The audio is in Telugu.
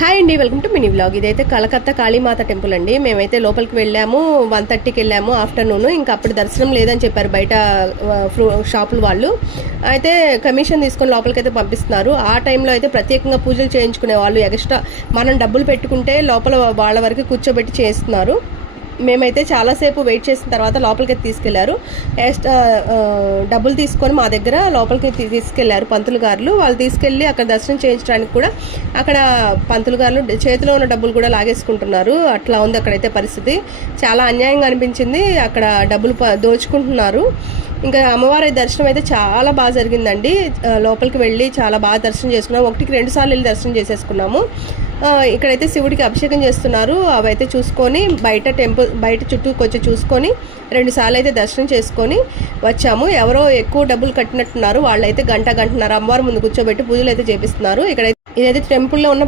హాయ్ అండి, వెల్కమ్ టు మినీ వ్లాగ్. ఇదైతే కలకత్తా కాళీమాత టెంపుల్ అండి. మేమైతే లోపలికి వెళ్ళాము, 1:30కి వెళ్ళాము ఆఫ్టర్నూన్. ఇంకా అప్పుడు దర్శనం లేదని చెప్పారు బయట షాపుల వాళ్ళు. అయితే కమిషన్ తీసుకొని లోపలికి అయితే పంపిస్తున్నారు. ఆ టైంలో అయితే ప్రత్యేకంగా పూజలు చేయించుకునే వాళ్ళు ఎక్స్ట్రా మనం డబ్బులు పెట్టుకుంటే లోపల వాళ్ళ వరకు కూర్చోబెట్టి చేస్తున్నారు. మేమైతే చాలాసేపు వెయిట్ చేసిన తర్వాత లోపలికి తీసుకెళ్లారు. డబ్బులు తీసుకొని మా దగ్గర లోపలికి తీసుకెళ్లారు పంతులు గారులు. వాళ్ళు తీసుకెళ్ళి అక్కడ దర్శనం చేయించడానికి కూడా అక్కడ పంతులు గారులు చేతిలో ఉన్న డబ్బులు కూడా లాగేసుకుంటున్నారు. అట్లా ఉంది అక్కడైతే పరిస్థితి. చాలా అన్యాయంగా అనిపించింది. అక్కడ డబ్బులు దోచుకుంటున్నారు. ఇంకా అమ్మవారి దర్శనం అయితే చాలా బాగా జరిగిందండి. లోపలికి వెళ్ళి చాలా బాగా దర్శనం చేసుకున్నాము. 1-2 సార్లు వెళ్ళి దర్శనం చేసేసుకున్నాము. ఇక్కడైతే శివుడికి అభిషేకం చేస్తున్నారు. అవైతే చూసుకొని బయట చుట్టూ కొంచెం చూసుకొని 2 సార్లు అయితే దర్శనం చేసుకొని వచ్చాము. ఎవరో ఎక్కువ డబ్బులు కట్టినట్టున్నారు. వాళ్ళైతే గంటన్నర అమ్మవారి ముందు కూర్చోబెట్టి పూజలు అయితే చేపిస్తున్నారు. ఇదైతే టెంపుల్లో ఉన్న